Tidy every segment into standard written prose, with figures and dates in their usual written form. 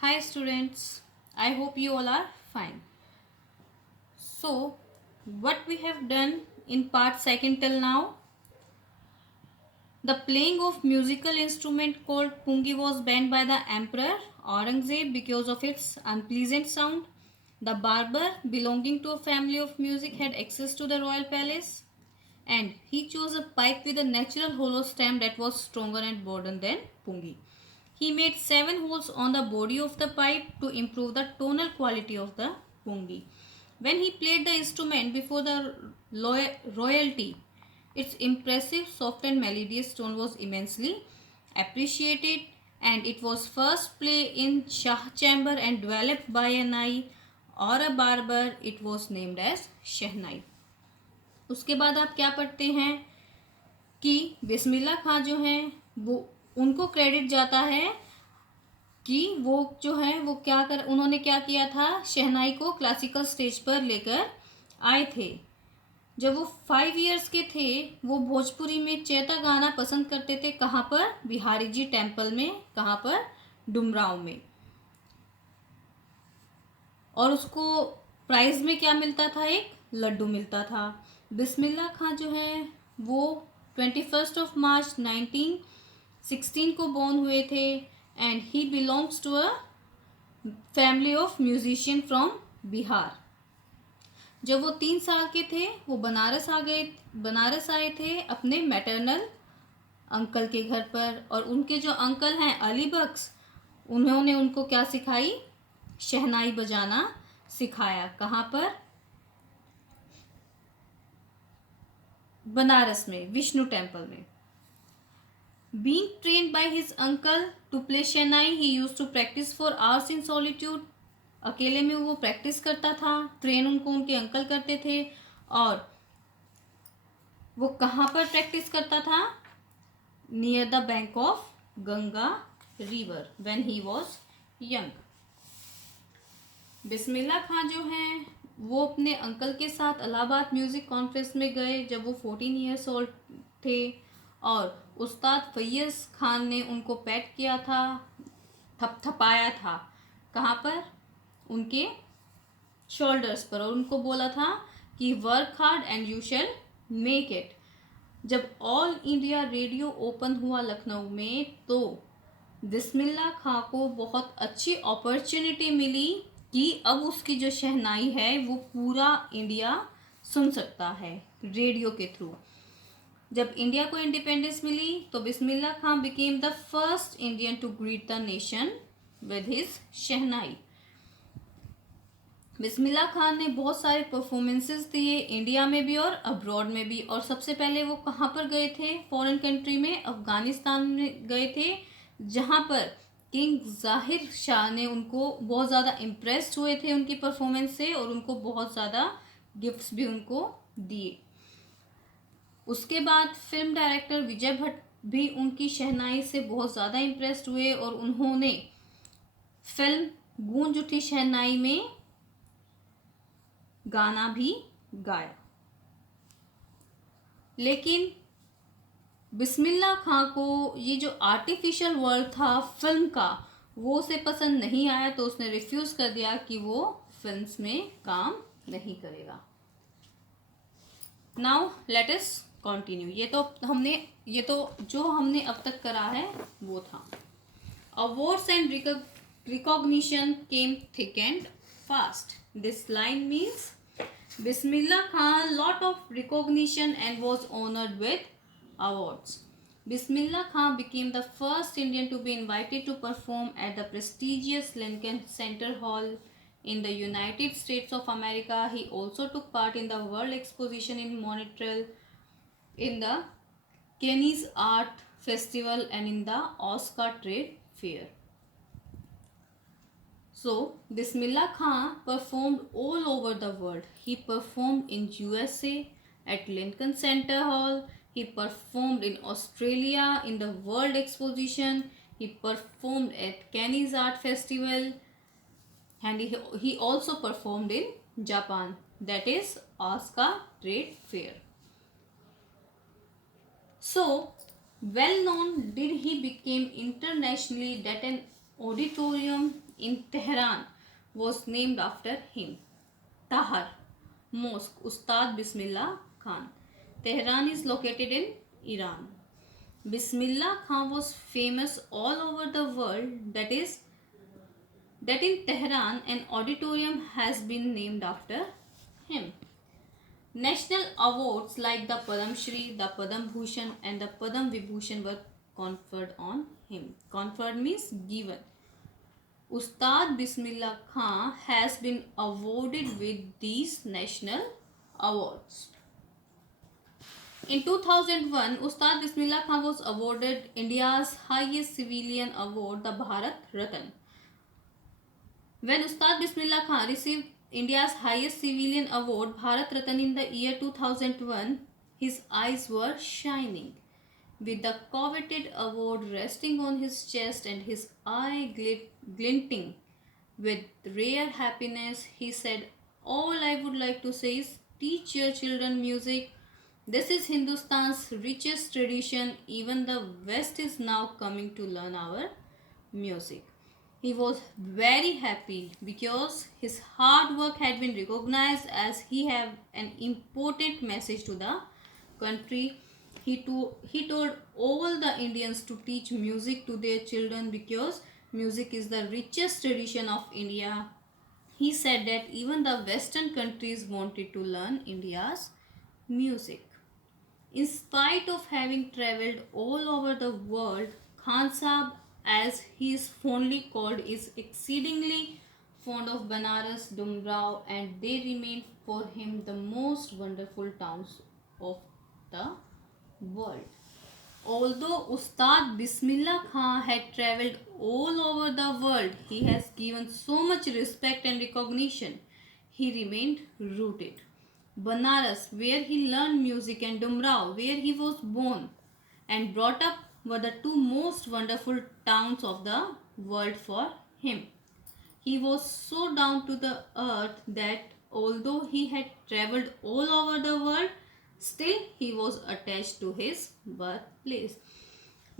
Hi students, I hope you all are fine. So, what we have done in part second till now, the playing of musical instrument called pungi was banned by the emperor Aurangzeb because of its unpleasant sound. The barber belonging to a family of music had access to the royal palace and he chose a pipe with a natural hollow stem that was stronger and broader than pungi. He made 7 holes on the body of the pipe to improve the tonal quality of the pungi. When he played the instrument before the royalty, its impressive, soft, and melodious tone was immensely appreciated, and it was first played in Shah chamber and developed by a nai or a barber. It was named as Shehnai. उसके बाद आप क्या पढ़ते हैं कि बिस्मिल्लाह खां जो हैं वो उनको क्रेडिट जाता है कि वो जो है वो उन्होंने क्या किया था, शहनाई को क्लासिकल स्टेज पर लेकर आए थे। जब वो 5 इयर्स के थे वो भोजपुरी में चैता गाना पसंद करते थे। कहाँ पर? बिहारी जी टेम्पल में। कहाँ पर? डुमराव में। और उसको प्राइज में क्या मिलता था? एक लड्डू मिलता था। बिस्मिल्लाह खां जो है वो 21 मार्च 1916 को बॉर्न हुए थे and he belongs to a family of musician from Bihar. जब वो 3 साल के थे वो बनारस आए थे अपने मैटरनल अंकल के घर पर, और उनके जो अंकल हैं अली बख्श, उन्होंने उनको क्या सिखाई? शहनाई बजाना सिखाया। कहाँ पर? बनारस में, विष्णु टेम्पल में। Being trained by his uncle to play Shehnai, he used to practice for hours in solitude. अकेले में वो प्रैक्टिस करता था। ट्रेन उनको उनके अंकल करते थे। और वो कहाँ पर प्रैक्टिस करता था? Near the bank of Ganga river when he was young. Bismillah Khan जो हैं वो अपने अंकल के साथ इलाहाबाद म्यूजिक कॉन्फ्रेंस में गए जब वो 14 ईयर्स ओल्ड थे, और उस्ताद फैयज़ खान ने उनको पैट किया था, थपथपाया था। कहाँ पर? उनके शोल्डर्स पर, और उनको बोला था कि work hard and you shall make it. जब ऑल इंडिया रेडियो ओपन हुआ लखनऊ में तो बिस्मिल्लाह खां को बहुत अच्छी अपॉर्चुनिटी मिली कि अब उसकी जो शहनाई है वो पूरा इंडिया सुन सकता है रेडियो के थ्रू। जब इंडिया को इंडिपेंडेंस मिली तो Bismillah Khan became the first Indian to greet the nation with his shehnai. Bismillah Khan ने बहुत सारे परफॉर्मेंसेस दिए इंडिया में भी और अब्रॉड में भी। और सबसे पहले वो कहाँ पर गए थे? फॉरेन कंट्री में, अफगानिस्तान में गए थे, जहाँ पर किंग जाहिर शाह ने उनको बहुत ज़्यादा इम्प्रेस्ड हुए थे उनकी परफॉर्मेंस से, और उनको बहुत ज़्यादा गिफ्ट्स भी उनको दिए। उसके बाद फिल्म डायरेक्टर विजय भट्ट भी उनकी शहनाई से बहुत ज़्यादा इम्प्रेस्ड हुए और उन्होंने फिल्म गूंज उठी शहनाई में गाना भी गाया। लेकिन बिस्मिल्लाह खां को ये जो आर्टिफिशियल वर्ल्ड था फिल्म का वो उसे पसंद नहीं आया, तो उसने रिफ्यूज कर दिया कि वो फिल्म्स में काम नहीं करेगा। Now let us continue. ये तो जो हमने अब तक करा है वो था। Awards and recognition came thick and fast. This line means Bismillah Khan lot of recognition and was honored with awards. Bismillah Khan became the first Indian to be invited to perform at the prestigious Lincoln Center Hall in the United States of America. He also took part in the World Exposition in Montreal, in the Cannes Art Festival, and in the Oscar Trade Fair. So, Bismillah Khan performed all over the world. He performed in USA at Lincoln Center Hall. He performed in Australia in the World Exposition. He performed at Cannes Art Festival. And he also performed in Japan, that is Osaka Trade Fair. So, well known did he became internationally that an auditorium in Tehran was named after him. Tahar Mosque, Ustad Bismillah Khan. Tehran is located in Iran. Bismillah Khan was famous all over the world, that in Tehran an auditorium has been named after him. National awards like the Padam Shri, the Padam Bhushan and the Padam Vibhushan were conferred on him. Conferred means given. Ustad Bismillah Khan has been awarded with these national awards. In 2001, Ustad Bismillah Khan was awarded India's highest civilian award, the Bharat Ratna. When Ustad Bismillah Khan received India's highest civilian award, Bharat Ratna, in the year 2001, his eyes were shining, with the coveted award resting on his chest and his eye glinting with rare happiness. He said, "All I would like to say is teach your children music. This is Hindustan's richest tradition. Even the West is now coming to learn our music." He was very happy because his hard work had been recognized, as he had an important message to the country. He told all the Indians to teach music to their children because music is the richest tradition of India. He said that even the Western countries wanted to learn India's music. In spite of having traveled all over the world, Khan Sahib, as he is fondly called, is exceedingly fond of Banaras, Dumrao, and they remain for him the most wonderful towns of the world. Although Ustad Bismillah Khan had traveled all over the world, he has given so much respect and recognition. He remained rooted. Banaras, where he learned music, and Dumrao, where he was born and brought up, were the two most wonderful towns of the world for him. He was so down to the earth that although he had traveled all over the world, still he was attached to his birthplace.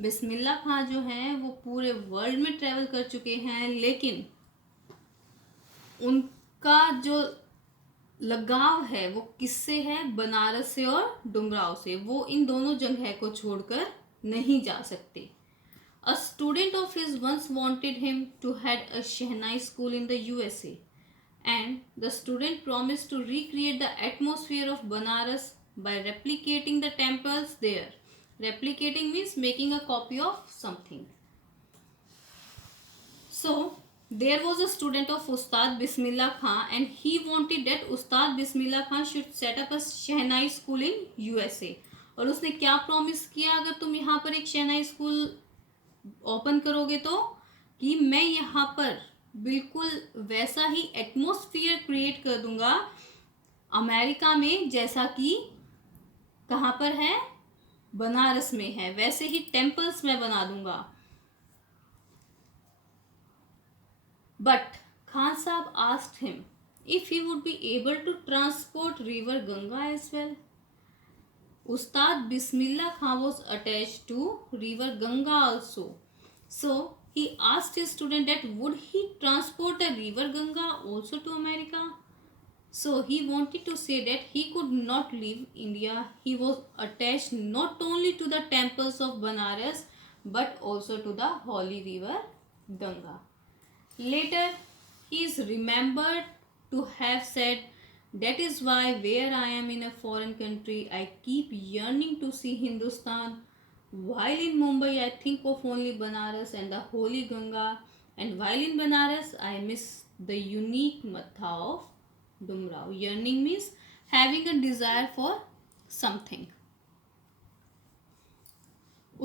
बिस्मिल्लाह खां जो हैं वो पूरे world में travel कर चुके हैं, लेकिन उनका जो लगाव है वो किससे है? बनारस से और डुमराव से. वो इन दोनों जगह को छोड़कर नहीं जा सकते. A student of his once wanted him to head a Shehnai school in the USA, and the student promised to recreate the atmosphere of Banaras by replicating the temples there. Replicating means making a copy of something. So there was a student of Ustad Bismillah Khan, and he wanted that Ustad Bismillah Khan should set up a Shehnai school in USA. और उसने क्या promise किया? अगर तुम यहाँ पर एक शहनाई school open करोगे तो कि मैं यहाँ पर बिल्कुल वैसा ही एटमॉस्फेयर क्रिएट कर दूंगा अमेरिका में, जैसा कि कहाँ पर है? बनारस में है. वैसे ही टेम्पल्स मैं बना दूंगा. But Khan Sahib asked him if he would be able to transport river Ganga as well. Ustad Bismillah Khan was attached to river Ganga also. So he asked his student that would he transport the river Ganga also to America. So he wanted to say that he could not leave India. He was attached not only to the temples of Banaras but also to the holy river Ganga. Later he is remembered to have said, "That is why where I am in a foreign country, I keep yearning to see Hindustan. While in Mumbai, I think of only Banaras and the holy Ganga. And while in Banaras, I miss the unique matha of Dumrao." Yearning means having a desire for something.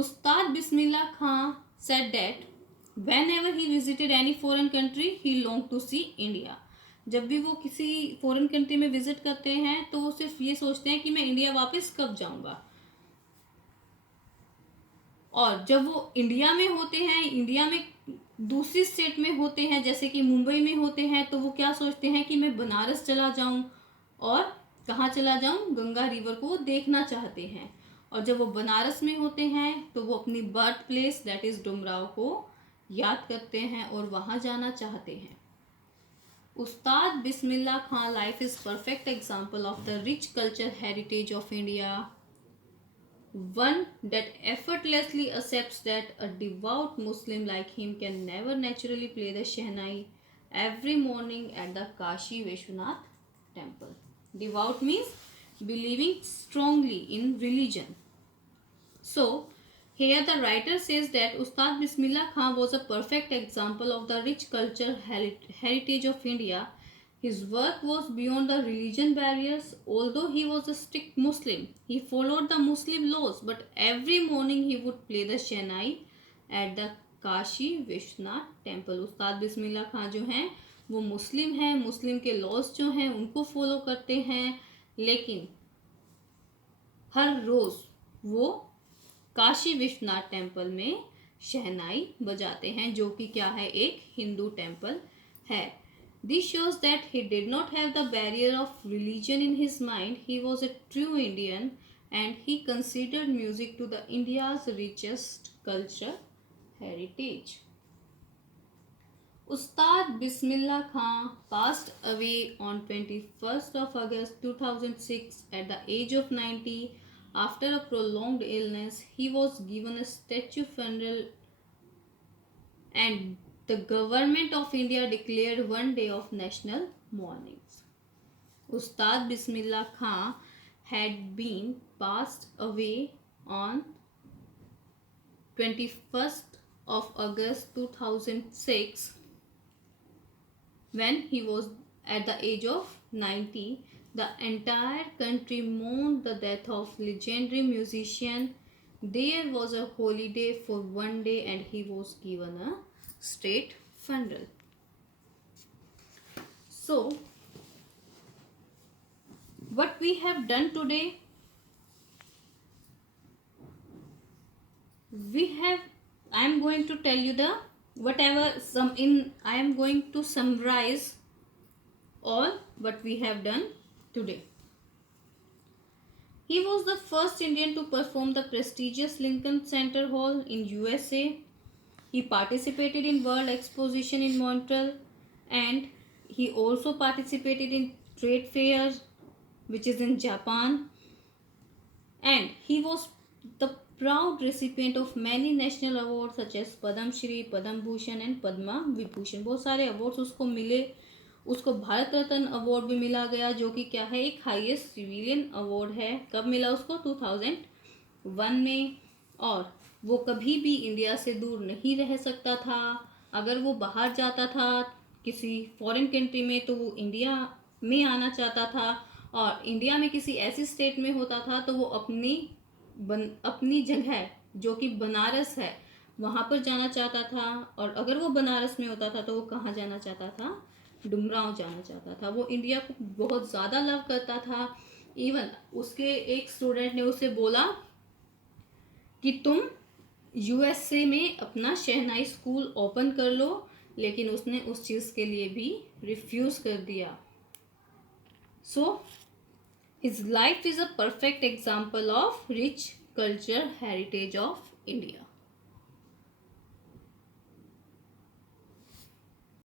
Ustad Bismillah Khan said that whenever he visited any foreign country, he longed to see India. जब भी वो किसी foreign country में visit करते हैं तो वो सिर्फ ये सोचते हैं कि मैं इंडिया वापस कब जाऊंगा. और जब वो इंडिया में होते हैं, इंडिया में दूसरी स्टेट में होते हैं, जैसे कि मुंबई में होते हैं, तो वो क्या सोचते हैं कि मैं बनारस चला जाऊं. और कहाँ चला जाऊं? गंगा रिवर को वो देखना चाहते हैं. और जब वो बनारस में होते हैं तो वो अपनी birth place that is Dumraon को याद करते हैं और वहाँ जाना चाहते हैं। Ustad Bismillah Khan life is perfect example of the rich culture heritage of India, one that effortlessly accepts that a devout Muslim like him can never naturally play the Shehnai every morning at the Kashi Vishwanath temple. Devout means believing strongly in religion. So, here the writer says that Ustad Bismillah Khan was a perfect example of the rich cultural heritage of India. His work was beyond the religion barriers. Although he was a strict Muslim, he followed the Muslim laws, but every morning he would play the Shehnai at the Kashi Vishwanath temple. उस्ताद बिस्मिल्लाह खां जो हैं वो मुस्लिम हैं, मुस्लिम के laws जो हैं उनको follow करते हैं, लेकिन हर रोज़ वो काशी विश्वनाथ टेम्पल में शहनाई बजाते हैं, जो कि क्या है, एक हिंदू टेम्पल है। This shows that he did not have the barrier of religion in his mind. He was a true Indian and he considered music to the India's richest culture heritage. Ustad Bismillah Khan passed away on 21st of August 2006 at the age of 90 after a prolonged illness. He was given a statue funeral and the government of India declared one day of national mourning. Ustad Bismillah Khan had been passed away on 21st of August 2006 when he was at the age of 90. The entire country mourned the death of legendary musician. There was a holiday for one day and he was given a state funeral. So, what we have done today, I am going to tell you I am going to summarize all what we have done today. He was the first Indian to perform the prestigious Lincoln Center Hall in USA. He participated in World Exposition in Montreal and he also participated in trade fairs which is in Japan, and he was the proud recipient of many national awards such as Padam Shri, Padam Bhushan and Padma Vibhushan. बहुत सारे awards उसको मिले। उसको Bharat Ratna award भी मिला गया, जो कि क्या है, एक हाईएस्ट सिविलियन अवार्ड है। कब मिला उसको? 2001 में। और वो कभी भी इंडिया से दूर नहीं रह सकता था। अगर वो बाहर जाता था किसी फॉरेन कंट्री में तो वो इंडिया में आना चाहता था, और इंडिया में किसी ऐसी स्टेट में होता था तो वो अपनी जगह जो कि बनारस है वहाँ पर जाना चाहता था। और अगर वो बनारस में होता था तो वो कहाँ जाना चाहता था? डुमरांव जाना चाहता था। वो इंडिया को बहुत ज़्यादा लव करता था। इवन उसके एक स्टूडेंट ने उसे बोला कि तुम यूएसए में अपना शहनाई स्कूल ओपन कर लो, लेकिन उसने उस चीज़ के लिए भी रिफ्यूज़ कर दिया। So his life is a perfect example of rich culture heritage of India.